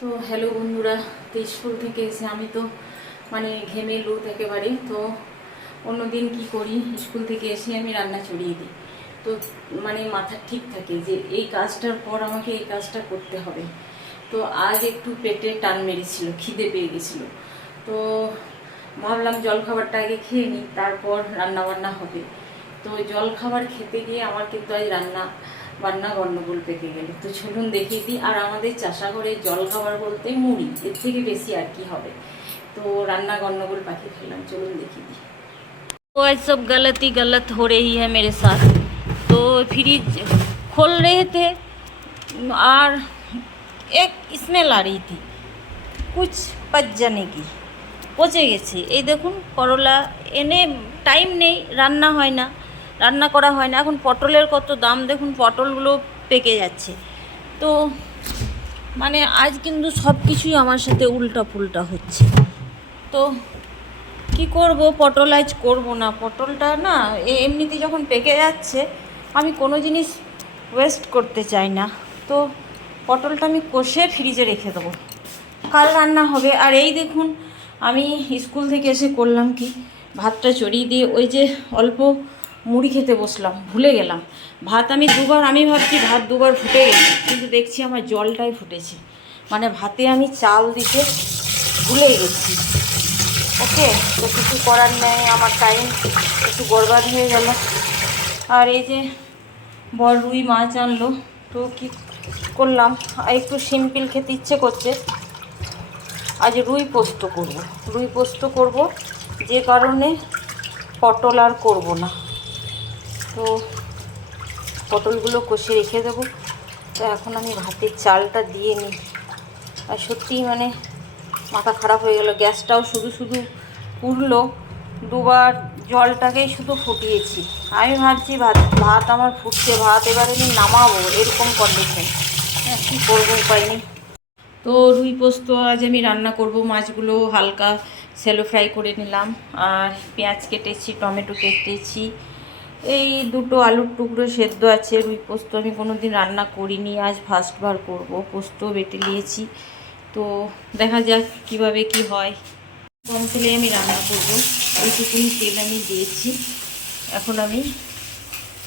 তো হ্যালো বন্ধুরা, তেজপুর থেকে এসে আমি তো মানে ঘেমে লুট একেবারে তো অন্যদিন কি করি? স্কুল থেকে এসে আমি রান্না চড়িয়ে দিই। তো মানে মাথা ঠিক থাকে যে এই কাজটার পর আমাকে এই কাজটা করতে হবে। তো আজ একটু পেটে টান মেরেছিল, খিদে পেয়ে গেছিল। তো ভাবলাম জল খাবারটা আগে খেয়ে নিই, তারপর রান্না বান্না হবে। তো জল খাবার খেতে গিয়ে আমার কিন্তু আজ রান্না বান্না গন্ডগোল পেকে গেল তো চলুন দেখিয়ে দিই আর আমাদের চাষা ঘরে জল খাবার বলতে মুড়ি এর থেকে বেশি আর কি হবে তো রান্না গন্ডগোল পাখি ফেললাম চলুন দেখিয়ে দিই तो आज सब गलत ही गलत हो रही है मेरे साथ तो फ्रिज खोल रहे थे और एक स्मेल आ रही थी कुछ पच जाने की পচে গেছে এই দেখুন করলা এনে টাইম নেই রান্না হয় না রান্না করা হয় না। এখন পটলের কত দাম, দেখুন পটলগুলো পেকে যাচ্ছে। তো মানে আজ কিন্তু সব কিছুই আমার সাথে উল্টা পুল্টা হচ্ছে। তো কি করব? পটল আজ করব না। পটলটা না এমনিতে যখন পেকে যাচ্ছে, আমি কোনো জিনিস ওয়েস্ট করতে চাই না। তো পটলটা আমি কষে ফ্রিজে রেখে দেবো। কাল রান্না হবে। আর এই দেখুন, আমি স্কুল থেকে এসে করলাম কি? ভাতটা চড়িয়ে দিয়ে ওই যে অল্প মুড়ি খেতে বসলাম, ভুলে গেলাম। ভাত আমি দুবার, আমি ভাবছি ভাত দুবার ফুটে গেছে, কিন্তু দেখছি আমার জলটাই ফুটেছে। মানে ভাতে আমি চাল দিতে ভুলে গেছি। ওকে, তো কিছু করার নেই, আমার টাইম একটু বরবাদ হয়ে গেল। আর এই যে বড় রুই মাছ আনলো, তো কি করলাম? একটু সিম্পল খেতে ইচ্ছে করছে। আজ রুই পোস্ত করব। রুই পোস্ত করব যে কারণে পটল আর করব না। তো পটলগুলো কষে রেখে দেবো। তো এখন আমি ভাতের চালটা দিয়ে নিই। আর সত্যিই মানে মাথা খারাপ হয়ে গেল। গ্যাসটাও শুধু শুধু পুড়লো। দুবার জলটাকেই শুধু ফুটিয়েছি। আমি ভাবছি ভাত ভাত আমার ফুটছে, ভাত এবারে আমি নামাবো এরকম কন্ডিশন হ্যাঁ কী করব উপায় নেই। তো রুই পোস্ত আজ আমি রান্না করব। মাছগুলো হালকা স্যালো ফ্রাই করে নিলাম। আর পেঁয়াজ কেটেছি, টমেটো কেটেছি। এই দুটো আলুর টুকরো সেদ্ধ আছে, রুই পোস্ত আমি কোনো দিন রান্না করিনি, আজ ফার্স্টবার করব। পোস্ত বেটে নিয়েছি। তো দেখা যাক কীভাবে কি হয়। কম তেলে আমি রান্না করব। ওইটুকুনি তেল আমি দিয়েছি। এখন আমি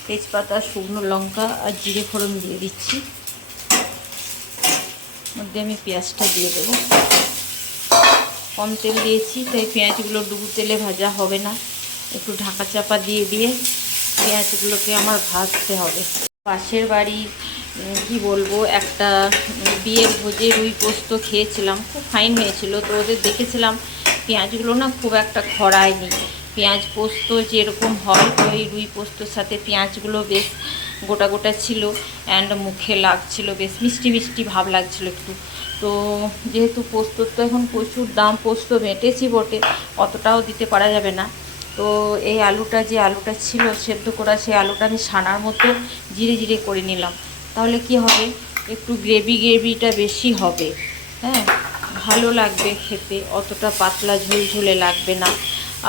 তেজপাতা, শুকনো লঙ্কা আর জিরে ফোড়ন দিয়ে দিচ্ছি। মধ্যে আমি পেঁয়াজটা দিয়ে দেবো। কম তেল দিয়েছি, তাই পেঁয়াজগুলো ডুবু তেলে ভাজা হবে না। একটু ঢাকা চাপা দিয়ে দিয়ে পেঁয়াজগুলোকে আমার ভাজতে হবে। পাশের বাড়ি কি বলব, একটা বিয়ের ভোজে রুই পোস্ত খেয়েছিলাম, খুব ফাইন হয়েছিল। তো ওদের দেখেছিলাম, পেঁয়াজগুলো না খুব একটা খড়ায়নি পেঁয়াজ পোস্ত যেরকম হয়, ওই রুই পোস্তর সাথে পেঁয়াজগুলো বেশ গোটা গোটা ছিল অ্যান্ড মুখে লাগছিল, বেশ মিষ্টি মিষ্টি ভাব লাগছিল একটু। তো যেহেতু পোস্তর তো এখন প্রচুর দাম, পোস্ত বেটেছি বটে, অতটাও দিতে পারা যাবে না। তো এই আলুটা যে আলুটা ছিল, সেদ্ধ করা সেই আলুটা আমি ছানার মতো জিরে জিরে করে নিলাম। তাহলে কি হবে? একটু গ্রেভি গ্রেভিটা বেশি হবে। হ্যাঁ ভালো লাগবে খেতে, অতটা পাতলা ঝোলঝোলে লাগবে না।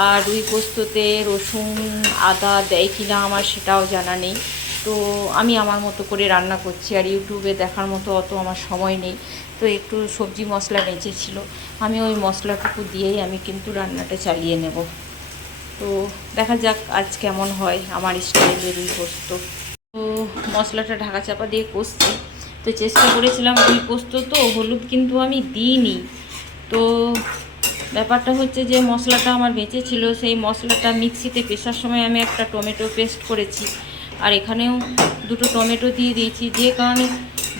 আর রুই পোস্ততে রসুন, আদা দেয় কি না আমার সেটাও জানা নেই। তো আমি আমার মতো করে রান্না করছি, আর ইউটিউবে দেখার মতো অত আমার সময় নেই। তো একটু সবজি মশলা নেচেছিল আমি ওই মশলাটুকু দিয়েই আমি কিন্তু রান্নাটা চালিয়ে নেব। তো দেখা যাক আজ কেমন হয় আমার স্টাইলের রুই পোস্ত। তো মশলাটা ঢাকা চাপা দিয়ে কষছি। তো চেষ্টা করেছিলাম রুই পোস্ত তো হলুদ কিন্তু আমি দিইনি। তো ব্যাপারটা হচ্ছে যে মশলাটা আমার বেঁচে ছিল, সেই মশলাটা মিক্সিতে পেশার সময় আমি একটা টমেটো পেস্ট করেছি। আর এখানেও দুটো টমেটো দিয়ে দিয়েছি। যে কারণে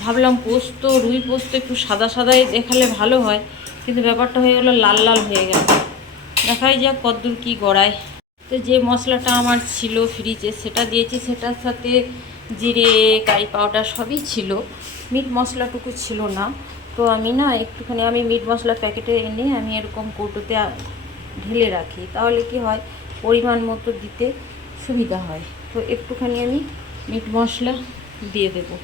ভাবলাম পোস্ত, রুই পোস্ত একটু সাদা সাদাই দেখালে ভালো হয়। কিন্তু ব্যাপারটা হয়ে গেলো লাল লাল হয়ে গেল। দেখাই যাক কদ্দূর কী গড়ায়। তো যে মশলাটা আমার ছিল ফ্রিজে সেটা দিয়েছি। সেটার সাথে জিরে, কারি পাউডার সবই ছিল। মিট মশলাটুকু ছিল না। তো আমি না একটুখানি, আমি মিট মশলা প্যাকেটে এনে আমি এরকম কৌটোতে ঢেলে রাখি। তাহলে কি হয়? পরিমাণ মতো দিতে সুবিধা হয়। তো একটুখানি আমি মিট মশলা দিয়ে দেবো।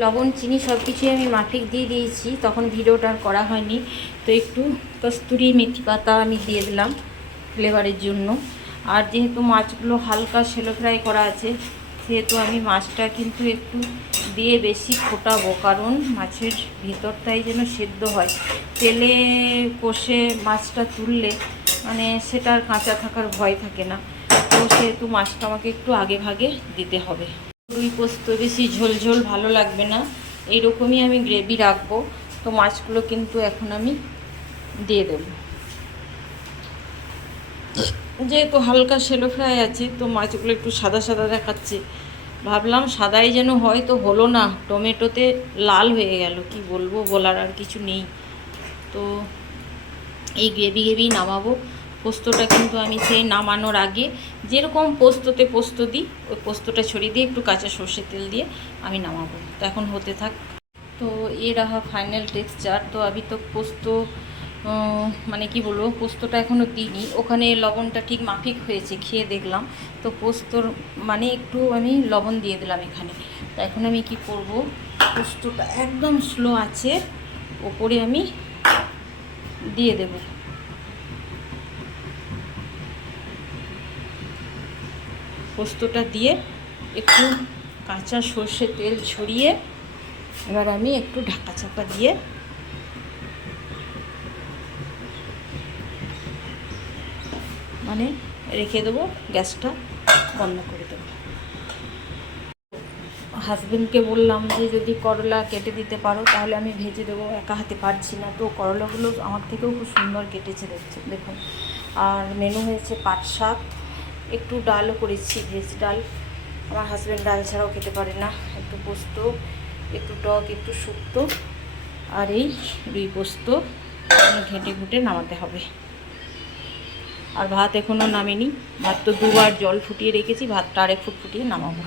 লবণ, চিনি সব কিছুই আমি মাফিক দিয়ে দিয়েছি। তখন ভিডিওটা আর করা হয়নি। তো একটু কস্তুরি মেথি পাতা আমি দিয়ে দিলাম ফ্লেভারের জন্য। আর যেহেতু মাছগুলো হালকা সেলো ফ্রাই করা আছে, সেহেতু আমি মাছটা কিন্তু একটু দিয়ে বেশি ফোটাবো। কারণ মাছের ভিতরটাই যেন সেদ্ধ হয়। তেলে কষে মাছটা তুললে মানে সেটা আর কাঁচা থাকার ভয় থাকে না। তো সেহেতু মাছটা আমাকে একটু আগে ভাগে দিতে হবে। রুই পোস্ত বেশি ঝোল ঝোল ভালো লাগবে না। এইরকমই আমি গ্রেভি রাখব। তো মাছগুলো কিন্তু এখন আমি দিয়ে দেব। যেহেতু হালকা সেলো ফ্রাই আছে, তো মাছগুলো একটু সাদা সাদা দেখাচ্ছে। ভাবলাম সাদাই যেন হয়, তো হলো না। টমেটোতে লাল হয়ে গেল, কি বলব বলার আর কিছু নেই। তো এই গ্রেভি গ্রেভি নামাবো। পোস্তটা কিন্তু আমি সেই নামানোর আগে যেরকম পোস্ততে পোস্ত দিই, ওই পোস্তটা ছড়িয়ে দিয়ে একটু কাঁচা সর্ষের তেল দিয়ে আমি নামাবো। তো এখন হতে থাক। তো এ রাহা ফাইনাল টেক্সচার তো আমি তো পোস্ত মানে কি বলব, পোস্তটা এখনও দিইনি। ওখানে লবণটা ঠিক মাফিক হয়েছে, খেয়ে দেখলাম। তো পোস্তর মানে একটু আমি লবণ দিয়ে দিলাম এখানে। তো এখন আমি কি করব, পোস্তটা একদম স্লো আছে, ওপরে আমি দিয়ে দেব। পোস্তটা দিয়ে একটু কাঁচা সর্ষে তেল ছড়িয়ে, এবার আমি একটু ঢাকা চাপা দিয়ে মানে রেখে দেবো, গ্যাসটা বন্ধ করে দেবো। হাজবেন্ডকে বললাম যে, যদি করলা কেটে দিতে পারো, তাহলে আমি ভেজে দেবো, একা হাতে পারছি না। তো করলাগুলো আমার থেকেও খুব সুন্দর কেটেছে দেখছে দেখুন। আর মেনু হয়েছে পাট শাক। একটু ডালও করেছি, ভেজ ডাল। আমার হাজব্যান্ড ডাল ছাড়াও খেতে পারে না। একটু পোস্ত, একটু টক, একটু শুক্তো আর এই রুই পোস্ত। ঘেঁটে ঘুটে নামাতে হবে। আর ভাত এখনও নামেনি। ভাত তো দুবার জল ফুটিয়ে রেখেছি, ভাতটা আরেক ফুট ফুটিয়ে নামাবো।